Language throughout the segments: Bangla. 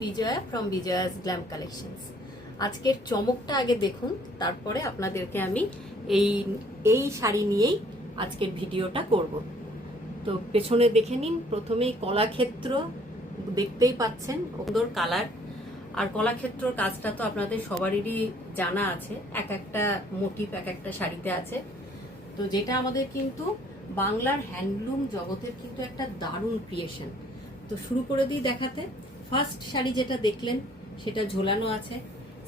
Bijoya from Bijoya's glam collections. আজকের চমকটা আগে দেখুন, তারপরে আপনাদেরকে আমি এই এই শাড়ি নিয়েই আজকের ভিডিওটা করব। তো পেছনে দেখে নিন, প্রথমেই কলাক্ষেত্র দেখতেই পাচ্ছেন, সুন্দর কালার। আর কলাক্ষেত্রর কাজটা তো আপনাদের সবারই জানা আছে, এক একটা মোটিভ এক একটা শাড়িতে আছে। তো যেটা আমাদের কিন্তু বাংলার হ্যান্ডলুম জগতের কিন্তু একটা দারুণ ক্রিয়েশন। তো শুরু করে দিই দেখাতে। ফার্স্ট শাড়ি যেটা দেখলেন সেটা ঝোলানো আছে।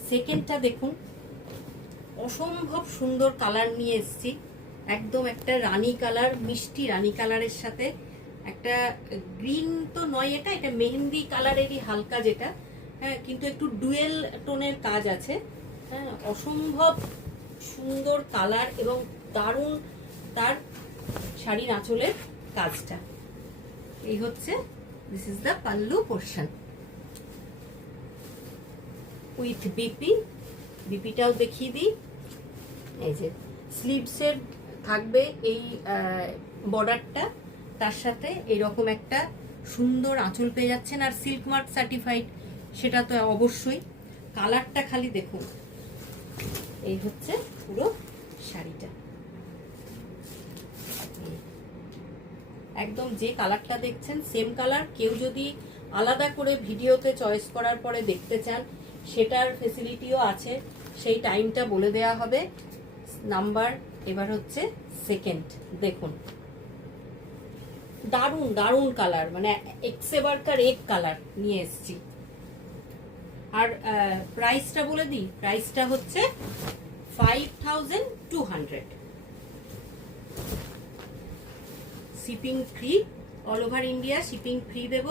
সেকেন্ডটা দেখুন, অসম্ভব সুন্দর কালার নিয়ে এসেছি, একদম একটা রানী কালার, মিষ্টি রানী কালারের সাথে একটা গ্রিন তো নয়, এটা এটা মেহেন্দি কালারেরই হালকা যেটা, হ্যাঁ, কিন্তু একটু ডুয়েল টোনের কাজ আছে। হ্যাঁ, অসম্ভব সুন্দর কালার এবং দারুণ তার শাড়ির আঁচলের কাজটা। এই হচ্ছে, this is the pallu portion with বিপিটাও দেখিয়ে দিই। এই যে স্লিভসের থাকবে এই বর্ডারটা, তার সাথে এরকম একটা সুন্দর আঁচল পেয়ে যাচ্ছেন, আর সিল্ক মার্ক সার্টিফাইড সেটা তো অবশ্যই। কালারটা খালি দেখুন। এই হচ্ছে পুরো শাড়িটা, একদম যে কালারটা দেখছেন সেম কালার। কেউ যদি আলাদা করে ভিডিওতে চয়েস করার পরে দেখতে চান, সেটার ফেসিলিটিও আছে, সেই টাইমটা বলে দেয়া হবে। নাম্বার এবার হচ্ছে সেকেন্ড, দেখুন দারুণ দারুণ কালার, মানে এক্সেবারকার এক কালার নিয়ে এসেছি। আর প্রাইসটা বলে দিই, প্রাইসটা হচ্ছে 5200। Shipping free, all over India shipping free দেব।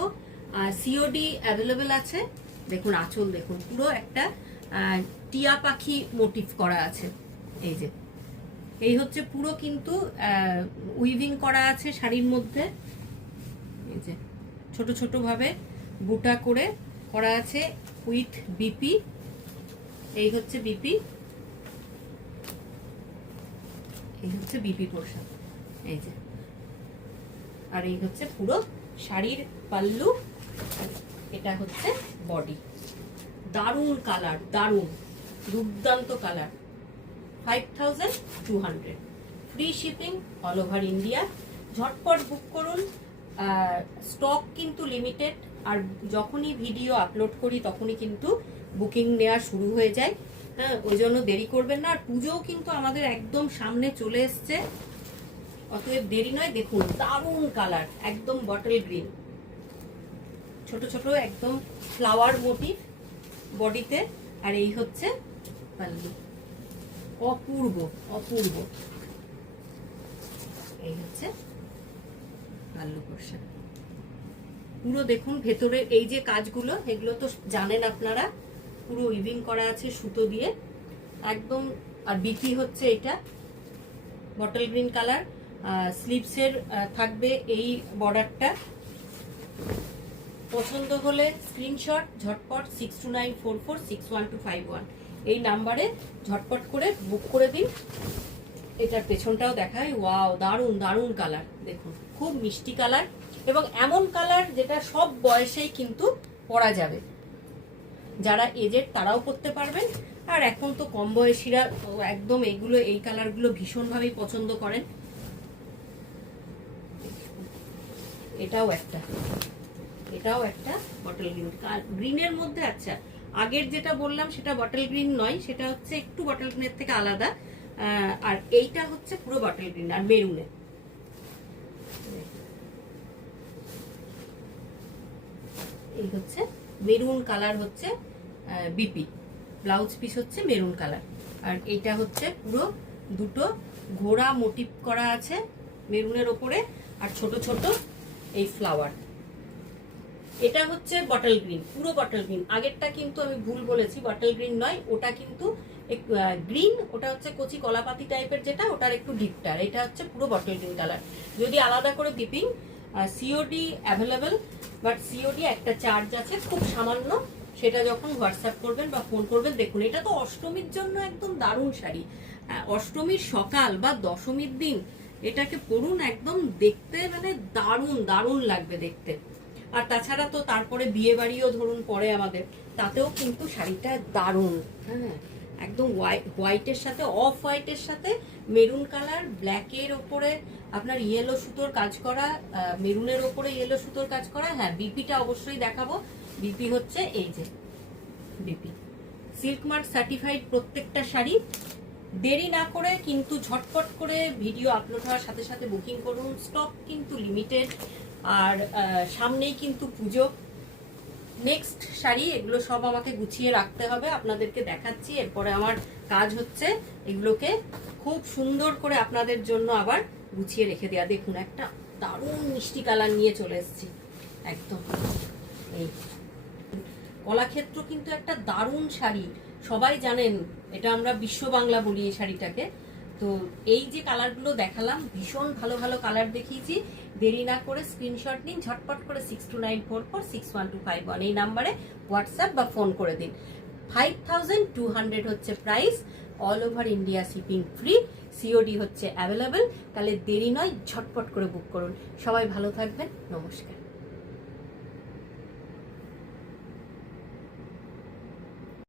সিওডি অ্যাভেলেবেল আছে। দেখুন আঁচল দেখুন, পুরো একটা টিয়া পাখি মোটিভ করা আছে। এই যে এই হচ্ছে পুরো কিন্তু উইভিং করা আছে শাড়ির মধ্যে। এই যে ছোট ছোট ভাবে বুটা করে করা আছে উইথ বিপি। এই হচ্ছে বিপি, এই হচ্ছে বিপি পোর্শন। এই যে, আর এই হচ্ছে পুরো শাড়ির পাল্লু, এটা হচ্ছে বডি। দারুণ কালার, দারুণ দুর্দান্ত colour. 5200, free shipping all over India. ঝটপট বুক করুন, স্টক কিন্তু লিমিটেড। আর যখনই ভিডিও আপলোড করি তখনই কিন্তু বুকিং নেওয়া শুরু হয়ে যায়। হ্যাঁ, ওই জন্য দেরি করবেন না। আর পুজোও কিন্তু আমাদের একদম সামনে চলে এসছে, অতএব দেরি নয়। দেখুন দারুণ কালার, একদম বটল গ্রিন, ছোট ছোট একদম ফ্লাওয়ার মোটিভ বডিতে। আর এই হচ্ছে পাল্লু, অপূর্ব অপূর্ব। এই হচ্ছে পাল্লু পোর্শন পুরো দেখুন। ভেতরে এই যে কাজগুলো, এগুলো তো জানেন আপনারা, পুরো উইভিং করা আছে সুতো দিয়ে একদম। আর বিপি হচ্ছে এটা বটল গ্রিন কালার। স্লিভসের থাকবে এই বর্ডারটা। পছন্দ হলে স্ক্রিনশট ঝটপট 6294461251 এই নাম্বারে ঝটপট করে বুক করে দিন। এটার পেছনটাও দেখায়, ওয়াও দারুণ দারুণ কালার। দেখুন খুব মিষ্টি কালার, এবং এমন কালার যেটা সব বয়সেই কিন্তু পরা যাবে। যারা এজেড তারাও পরতে পারবেন, আর এখন তো কম বয়সীরা একদম এইগুলো, এই কালারগুলো ভীষণভাবেই পছন্দ করেন। এটাও একটা, এটাও একটা বটল গ্রিন, গ্রিনের মধ্যে। আচ্ছা, আগের যেটা বললাম সেটা বটল গ্রিন নয়, সেটা হচ্ছে একটু বটল গ্রিনের থেকে আলাদা। আর এইটা হচ্ছে পুরো বটল গ্রিন আর মেরুনে। এই হচ্ছে মেরুন কালার, হচ্ছে বিপি। ব্লাউজ পিস হচ্ছে মেরুন কালার। আর এইটা হচ্ছে পুরো দুটো ঘোড়া মোটিভ করা আছে মেরুনের ওপরে, আর ছোট ছোট এই ফ্লাওয়ার। এটা হচ্ছে বটল গ্রিন, পুরো বটল গ্রিন। আগেরটা কিন্তু আমি ভুল বলেছি, বটল গ্রিন নয়, ওটা কিন্তু গ্রিন, ওটা হচ্ছে কচি কলাপাতি টাইপের যেটা, ওটার একটু ডিপটার। এটা হচ্ছে পুরো বটল গ্রিন কালার। যদি আলাদা করে বিপিং, সিওডি অ্যাভেলেবেল, বাট সিওডি একটা চার্জ আছে খুব সামান্য, সেটা যখন হোয়াটসঅ্যাপ করবেন বা ফোন করবেন। দেখুন এটা তো অষ্টমীর জন্য একদম দারুণ শাড়ি। অষ্টমীর সকাল বা দশমীর দিন এটাকে পরুন, একদম দেখতে মানে দারুণ দারুণ লাগবে দেখতে। আর তাছাড়া তো তারপরে বিয়ে বাড়িও ধরুন পরে আমাদের, তাতেও কিন্তু শাড়িটা দারুণ। হ্যাঁ, একদম হোয়াইটের সাথে, অফ হোয়াইটের সাথে মেরুন কালার, ব্ল্যাকের ওপরে আপনার ইয়েলো সুতোর কাজ করা, মেরুনের ওপরে ইয়েলো সুতোর কাজ করা। হ্যাঁ, বিপিটা অবশ্যই দেখাবো। বিপি হচ্ছে এই যে বিপি, সিল্ক মার্ক সার্টিফাইড প্রত্যেকটা শাড়ি। দেরি না করে কিন্তু ঝটপট করে ভিডিও আপলোড হওয়ার সাথে সাথে বুকিং করুন, স্টক কিন্তু লিমিটেড। আর সামনেই কিন্তু পুজো, নেক্সট শাড়ি, এগুলো সব আমাকে গুছিয়ে রাখতে হবে, আপনাদেরকে দেখাচ্ছি। এরপরে আমার কাজ হচ্ছে এগুলোকে খুব সুন্দর করে আপনাদের জন্য আবার গুছিয়ে রেখে দেওয়া। দেখুন একটা দারুণ মিষ্টি কালার নিয়ে চলে এসেছি একদম। এই কলাক্ষেত্র কিন্তু একটা দারুণ শাড়ি, সবাই জানেন এটা আমরা বিশ্ব বাংলা বলি এই শাড়িটাকে। তো এই যে কালারগুলো দেখালাম, ভীষণ ভালো ভালো কালার দেখিয়েছি। দেরি না করে স্ক্রিনশট নিন ঝটপট করে 6294461251 এই নাম্বারে হোয়াটসঅ্যাপ বা ফোন করে দিন। 5200 হচ্ছে price, all over India shipping free, COD হচ্ছে অ্যাভেলেবেল। তাহলে দেরি নয়, ঝটপট করে বুক করুন। সবাই ভালো থাকবেন, নমস্কার।